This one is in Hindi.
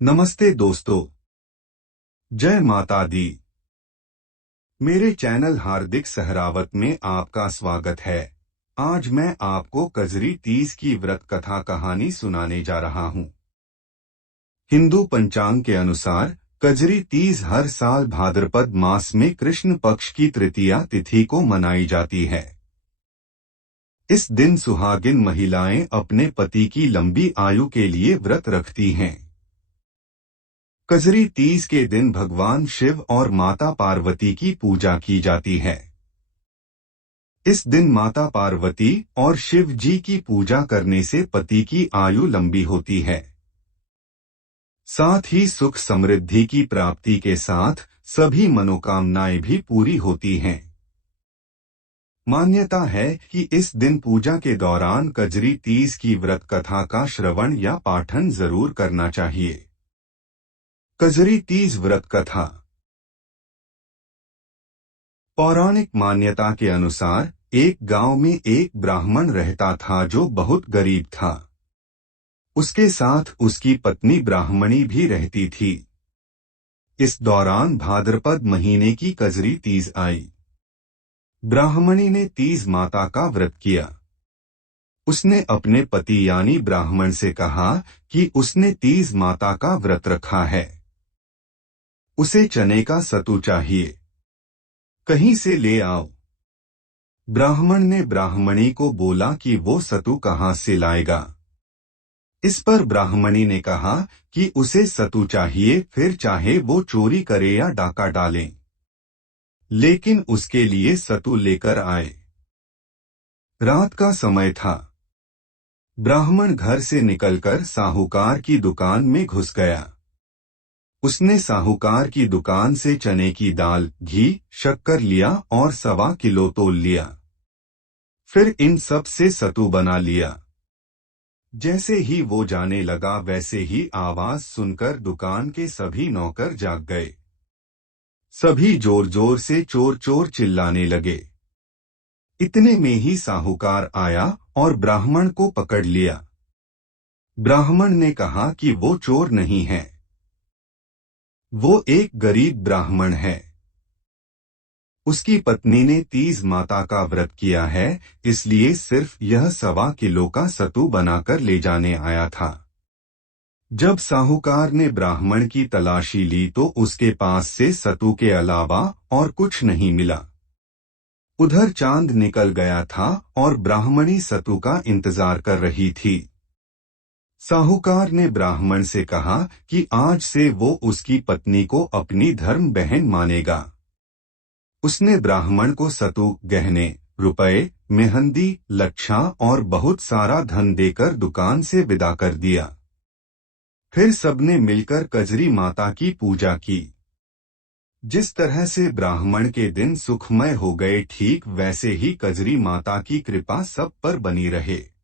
नमस्ते दोस्तों, जय माता दी। मेरे चैनल हार्दिक सहरावत में आपका स्वागत है। आज मैं आपको कजरी तीज की व्रत कथा कहानी सुनाने जा रहा हूँ। हिंदू पंचांग के अनुसार कजरी तीज हर साल भाद्रपद मास में कृष्ण पक्ष की तृतीया तिथि को मनाई जाती है। इस दिन सुहागिन महिलाएं अपने पति की लंबी आयु के लिए व्रत रखती हैं। कजरी तीज के दिन भगवान शिव और माता पार्वती की पूजा की जाती है। इस दिन माता पार्वती और शिव जी की पूजा करने से पति की आयु लंबी होती है। साथ ही सुख समृद्धि की प्राप्ति के साथ सभी मनोकामनाएं भी पूरी होती हैं। मान्यता है कि इस दिन पूजा के दौरान कजरी तीज की व्रत कथा का श्रवण या पाठन जरूर करना चाहिए। कजरी तीज व्रत कथा। पौराणिक मान्यता के अनुसार एक गांव में एक ब्राह्मण रहता था जो बहुत गरीब था। उसके साथ उसकी पत्नी ब्राह्मणी भी रहती थी। इस दौरान भाद्रपद महीने की कजरी तीज आई। ब्राह्मणी ने तीज माता का व्रत किया। उसने अपने पति यानी ब्राह्मण से कहा कि उसने तीज माता का व्रत रखा है। उसे चने का सतु चाहिए, कहीं से ले आओ। ब्राह्मण ने ब्राह्मणी को बोला कि वो सतु कहाँ से लाएगा। इस पर ब्राह्मणी ने कहा कि उसे सतु चाहिए, फिर चाहे वो चोरी करे या डाका डालें, लेकिन उसके लिए सतु लेकर आए। रात का समय था। ब्राह्मण घर से निकलकर साहूकार की दुकान में घुस गया। उसने साहूकार की दुकान से चने की दाल, घी, शक्कर लिया और 1.25 किलो तोल लिया। फिर इन सब से सतु बना लिया। जैसे ही वो जाने लगा वैसे ही आवाज सुनकर दुकान के सभी नौकर जाग गए। सभी जोर जोर से चोर चोर चिल्लाने लगे। इतने में ही साहूकार आया और ब्राह्मण को पकड़ लिया। ब्राह्मण ने कहा कि वो चोर नहीं है, वो एक गरीब ब्राह्मण है। उसकी पत्नी ने तीज माता का व्रत किया है, इसलिए सिर्फ यह 1.25 किलो का सतु बनाकर ले जाने आया था। जब साहूकार ने ब्राह्मण की तलाशी ली तो उसके पास से सतु के अलावा और कुछ नहीं मिला। उधर चांद निकल गया था और ब्राह्मणी सतु का इंतजार कर रही थी। साहूकार ने ब्राह्मण से कहा कि आज से वो उसकी पत्नी को अपनी धर्म बहन मानेगा। उसने ब्राह्मण को सतु, गहने, रुपए, मेहंदी, लच्छा और बहुत सारा धन देकर दुकान से विदा कर दिया। फिर सबने मिलकर कजरी माता की पूजा की। जिस तरह से ब्राह्मण के दिन सुखमय हो गए, ठीक वैसे ही कजरी माता की कृपा सब पर बनी रहे।